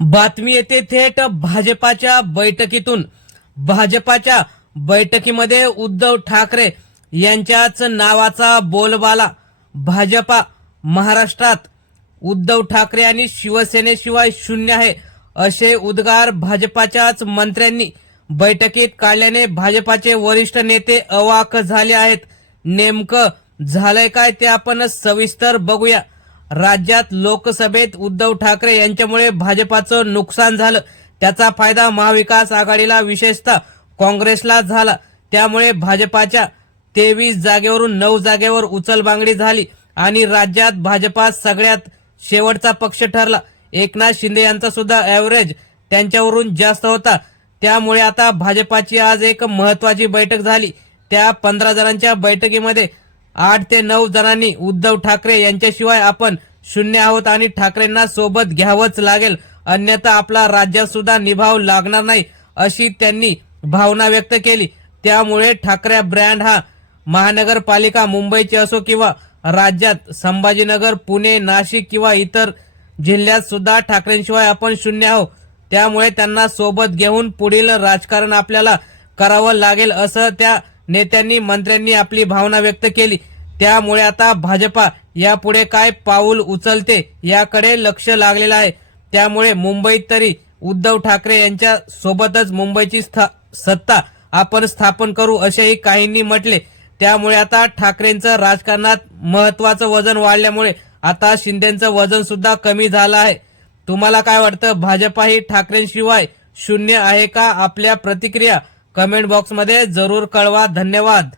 बातमी येते थेट भाजपाच्या बैठकीतून. भाजपाच्या बैठकीमध्ये उद्धव ठाकरे यांच्याच नावाचा बोलबाला. भाजपा महाराष्ट्रात उद्धव ठाकरे आणि शिवसेनेशिवाय शून्य आहे असे उद्गार भाजपाच्याच मंत्र्यांनी बैठकीत काढल्याने भाजपाचे वरिष्ठ नेते अवाक झाले आहेत. नेमकं झालंय काय ते आपण सविस्तर बघूया. राज्यात लोकसभेत उद्धव ठाकरे यांच्यामुळे भाजपाचं नुकसान झालं. त्याचा फायदा महाविकास आघाडीला विशेषतः काँग्रेसला झाला. त्यामुळे भाजपाच्या तेवीस जागेवरून नऊ जागेवर उचलबांगडी झाली आणि राज्यात भाजपा सगळ्यात शेवटचा पक्ष ठरला. एकनाथ शिंदे यांचा सुद्धा ऍव्हरेज त्यांच्यावरून जास्त होता. त्यामुळे आता भाजपाची आज एक महत्वाची बैठक झाली. त्या पंधरा जणांच्या बैठकीमध्ये आठ ते नऊ जणांनी उद्धव ठाकरे यांच्याशिवाय आपण शून्य आहोत आणि ठाकरेंना सोबत घ्यावंच लागेल. अन्यथा आपला राज्यात सुद्धा निभाव लागणार नाही अशी त्यांनी भावना व्यक्त केली. त्यामुळे ठाकरे ब्रँड हा महानगरपालिका मुंबईची असो किंवा राज्यात संभाजीनगर पुणे नाशिक किंवा इतर जिल्ह्यात सुद्धा ठाकरेंशिवाय आपण शून्य आहोत. त्यामुळे त्यांना सोबत घेऊन पुढील राजकारण आपल्याला करावं लागेल असं त्या नेत्यांनी मंत्र्यांनी आपली भावना व्यक्त केली. त्यामुळे आता भाजपा यापुढे काय पाऊल उचलते याकडे लक्ष लागलेलं आहे. त्यामुळे मुंबईत तरी उद्धव ठाकरे यांच्या सोबतच मुंबईची स्था- सत्ता आपण स्थापन करू असेही काहींनी म्हटले. त्यामुळे आता ठाकरेंचं राजकारणात महत्वाचं वजन वाढल्यामुळे आता शिंदेचं वजन सुद्धा कमी झालं आहे. तुम्हाला काय वाटतं? भाजपा ही ठाकरेंशिवाय शून्य आहे का? आपल्या प्रतिक्रिया कमेंट बॉक्समध्ये जरूर कळवा. धन्यवाद.